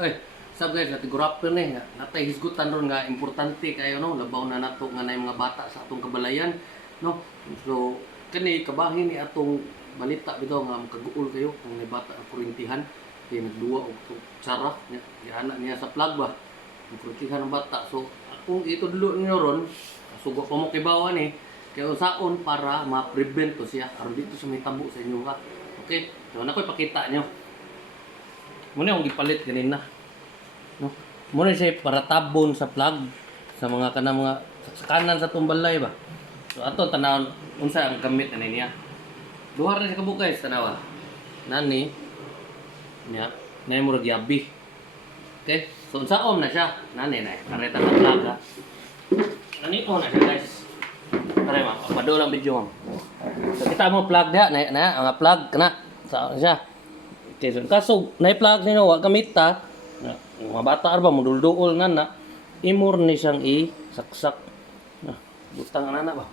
Ay, sab guys, kategorapper ni natay hisgutan ron nga importante kayo no, labaw na nato nga nay mga bata sa atong kabalayan, no. So kani kabahin ni atong balita bitaw nga makaguol kayo kung may bata ang kurintihan kay nagduwa og tsara niya anak niya sa plug ba. Ang kurintihan ng bata. So kung itudlo niyo ron, sugo pa mo kibawan ni kay unsaon para ma-prevent to siya aron dito sa may tabo sa inyo ha. Okay? So nakoy pakita niyo. Muna yung gipalit ganina. No? Muna siya para tabon sa plug sa mga kanang mga sa kanan sa tumbalay ba. So ato tanawon unsa ang gamit ani niya. Duha ra siya kabukay sa tanawa. Nani niya, nay murag yabi. Okay? So unsaon na siya? Nani na kareta sa plug ha. Nani po na siya guys. Tara ma, pado lang video mo. So kita mo plug diha na ang plug kana sa siya. Okay, so kaso na-plug nino wa gamit ta. Mga bata arba mo dulduol nga na imor ni siyang i-saksak. Butang ana na ba?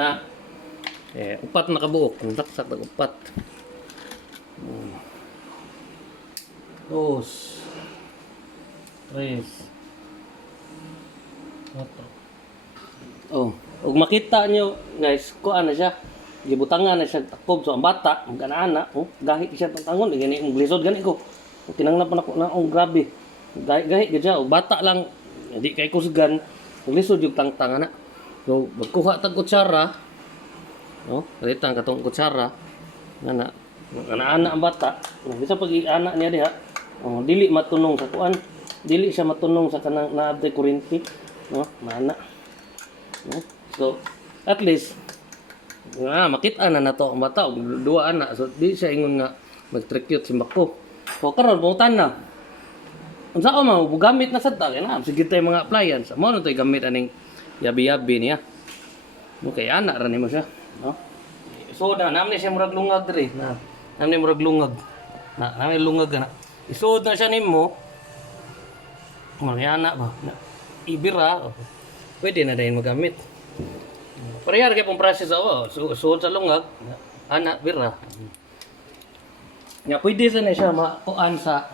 Ha. Upat na kabuok, saksak na upat. Dos. Tres. Quatro. Oh, ug makita nyo guys, kuan na siya. Gibutangan na siya takob so ang bata ang kana gahi siya tangon gani ang glisod gani ko tinangnap na ko na grabe gahi gid siya bata lang di kay kusgan glisod yung tangtang ana so magkuha tag kutsara no kalitang katong kutsara ana ana ang bata bisa pag anak niya diha dili matunong sa kuan dili siya matunong sa kanang naabde kuryente no mana no so at least makita na nato ang bata duwa ana so di siya ingon nga mag-tricute si Mako. So karon butan na. Unsa ko man gamit na sad ta kay na sige tay mga appliance. Mo no tay gamit aning yabi-yabi niya. Mo kay ana ra nimo siya, no? So na namni siya murag lungag diri na. Namni murag lungag. Namni lungag na. Isuod na siya nimo. Mo ana ba? Ibira. Pwede na dayon magamit. Parehar kay pong process suod sa lungag, anak bira. Nya pwede sa na siya makuan sa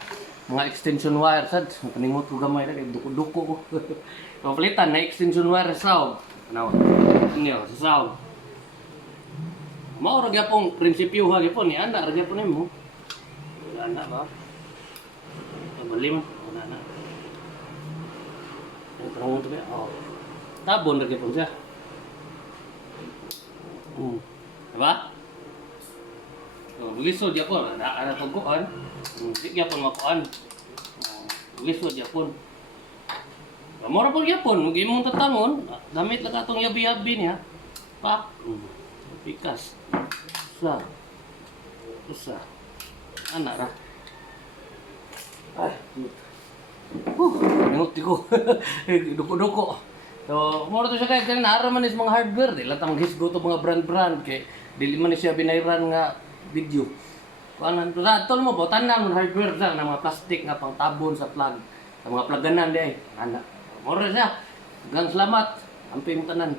mga extension wire sad. Kanimot ko gamay ra kay duko-duko ko. Kompletan na extension wire sa sound. Ano? Inyo sa sound. Mao ra gyapon prinsipyo ha gyapon ni anak ra gyapon nimo. Anak ba? Malim ana. Ang to ba? Tabon ra gyapon siya. Diba? Lisod yapon, ana tuguan. Di yapon makuan. Lisod yapon. Mora pag yapon, imong tatangon, gamit lang atong yabi-yabi niya. Pa. Pikas. Usa. Ana ra. Ay. Ngot ko. Duko-duko. So, moro to siya kay kanina man is mga hardware di latang hisgo to mga brand kay dili man siya binayran nga video. Kuanan to sa tol mo botan na mga hardware sa mga plastic nga pang tabon sa plug. Sa mga plaganan di ay ana. Moro siya. Gang salamat. Amping tanan.